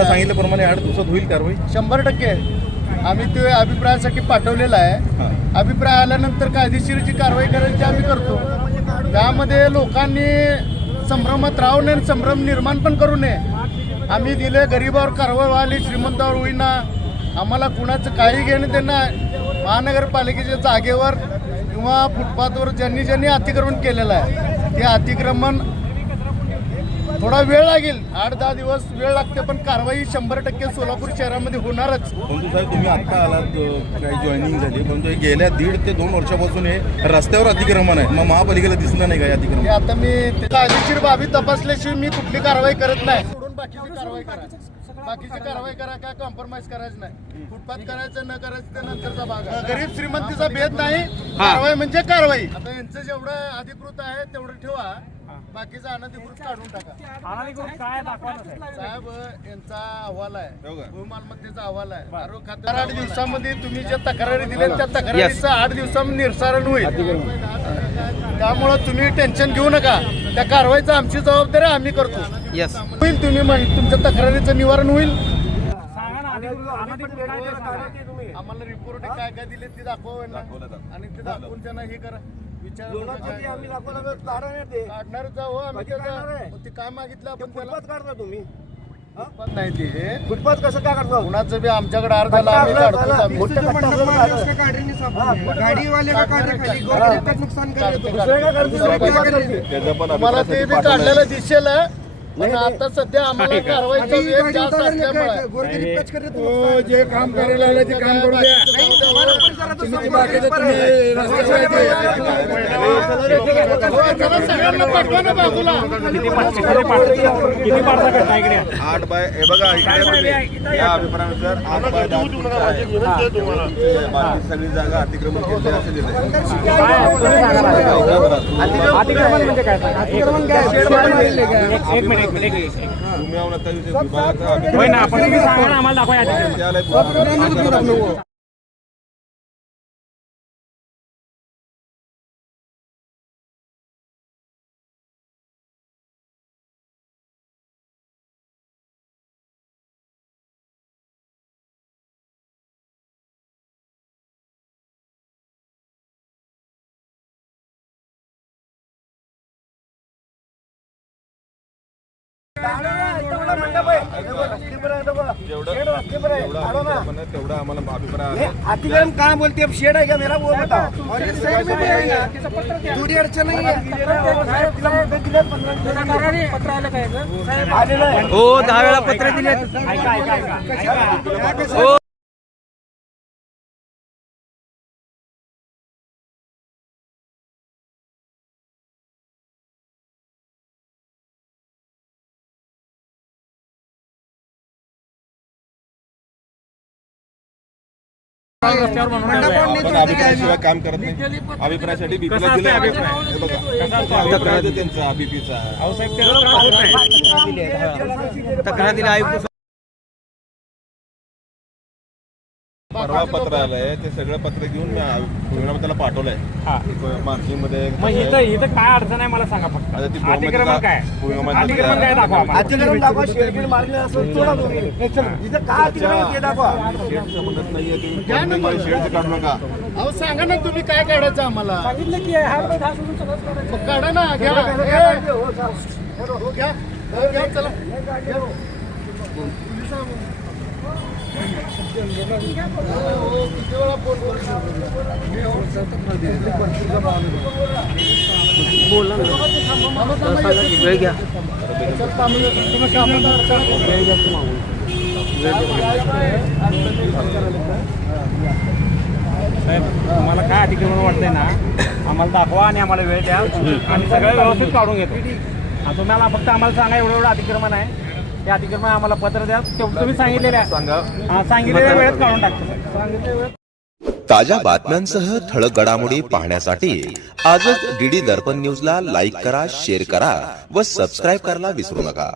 आता सांगितल्याप्रमाणे 8 दिवसात होईल कारवाई 100%. आम्ही ते अभिप्रायासाठी पाठवलेला आहे. अभिप्राय आल्यानंतर कायदेशीर जी कारवाई करायची आम्ही करतो. त्यामध्ये लोकांनी संभ्रमात राहू नये, संभ्रम निर्माण पण करू नये. आम्ही दिले गरिबावर कारवाई व्हावी, श्रीमंतावर होईना. आम्हाला कुणाचं काही घेणं देणं आहे. महानगरपालिकेच्या जागेवर किंवा फुटपाथवर ज्यांनी अतिक्रमण केलेलं आहे ते अतिक्रमण थोडा वेळ लागेल, 8-10 दिवस वेळ लागते, पण कारवाई 100% सोलापूर शहरामध्ये होणारच. परंतु साहेब तुम्ही आत्ता आलात, काही जॉईनिंग झाली, परंतु गेल्या 1.5 ते 2 वर्षापासून हे रस्त्यावर अतिक्रमण आहे. मग महापालिकेला दिसलं नाही काय अतिक्रमण? आता मी कायदेशीर बाबी तपासल्याशिवाय मी कुठली कारवाई करत नाही. सोडून बाकीची कारवाई करा, काय कॉम्प्रोमाइज करायचं नाही. फुटपाथ करायचं न करायचं ते नंतरचा भाग आहे. गरीब श्रीमंतीचा भेद नाही, कारवाई म्हणजे कारवाई. आता यांचं जेवढं अधिकृत आहे तेवढं ठेवा, बाकीचा अनधिकृत काढून टाका. साहेब यांचा अहवाल आहे, भूमालमत्तेचा अहवाल आहे. आरोग्य खात्यावर 8 दिवसामध्ये तुम्ही ज्या तक्रारी दिल्या त्या तक्रारीचं 8 दिवसामध्ये निरसारण होईल. त्यामुळं तुम्ही टेन्शन घेऊ नका. त्या कारवाईचा आमची जबाबदारी आम्ही करतो. होईल, तुम्ही तुमच्या तक्रारीचं निवारण होईल. आम्हाला रिपोर्ट काय काय दिले ते दाखवा आणि ते दाखवून त्यांना हे करा. काढणार जाऊ आम्ही. ते काय मागितलं आपण काढता तुम्ही नाही ते फुटपाथ कसं काय करतो? कुणाचं बी आमच्याकडे अर्धाला आम्ही काढतो. मला ते बी काढलेलं दिसेल, पण आता सध्या आम्हाला कारवाईचा वेग जास्त असल्यामुळे जे काम करायला आलं ते काम करू द्या. सगळ्यांना पाठवा ना बाजूला. 8 बाय हे बघा इकडे या अभिप्रायानुसार 8 बाय 10 सगळी जागा अतिक्रमण केली असे दिले. अतिक्रमण म्हणजे काय? अतिक्रमण काय? एक मिनिट तुम्ही विभागाचा आपण सांगा ना, आम्हाला दाखवा. तेवढा आम्हाला अभिप्राय अतिक्रमण कहाँ बोलते अब शेड है क्या मेरा वो बताओ. थोड़ी अडचण नाही हो 10 वेळा पत्र दिले. अभिप्रायाशिवाय काम करत नाही. अभिप्रायासाठी बीपीला दिले अभिप्राय बघा त्यांचा बीपीचा तक्रार दिली आयुक्त. परवा पत्र आलंय, ते सगळं पत्र घेऊन मी त्याला पाठवलंय मार्चिंग मध्ये. मग इथं काय अडचण आहे मला सांगा फक्त. अतिक्रमण काय? अतिक्रमण काय दाखवा. अतिक्रमण दाखवा. शेड मारले असं तोडा तुम्ही. इथं काय अतिक्रमण ते दाखवा. शेडचं म्हणत नाहीये, शेडचं काढू नका. अहो सांगा ना तुम्ही काय काढायचं आम्हाला. सांगितलं की काढा ना. घ्या चला. किती वेळा फोन साहेब, तुम्हाला काय अतिक्रमण वाटतंय ना, आम्हाला दाखवा आणि आम्हाला वेळ द्या. आम्ही सगळं व्यवस्थित काढून घेतो. तुम्हाला फक्त आम्हाला सांगा एवढं अतिक्रमण आहे, ते अतिक्रमण आम्हाला पत्र द्या. तुम्ही सांगितलेल्या सांगितलेल्या वेळेत काढून टाकतो. ताज्या बातम्यांसह ठळक घडामोडी पाहण्यासाठी आजच डीडी दर्पण न्यूजला लाईक करा, शेअर करा व सबस्क्राईब करायला विसरू नका.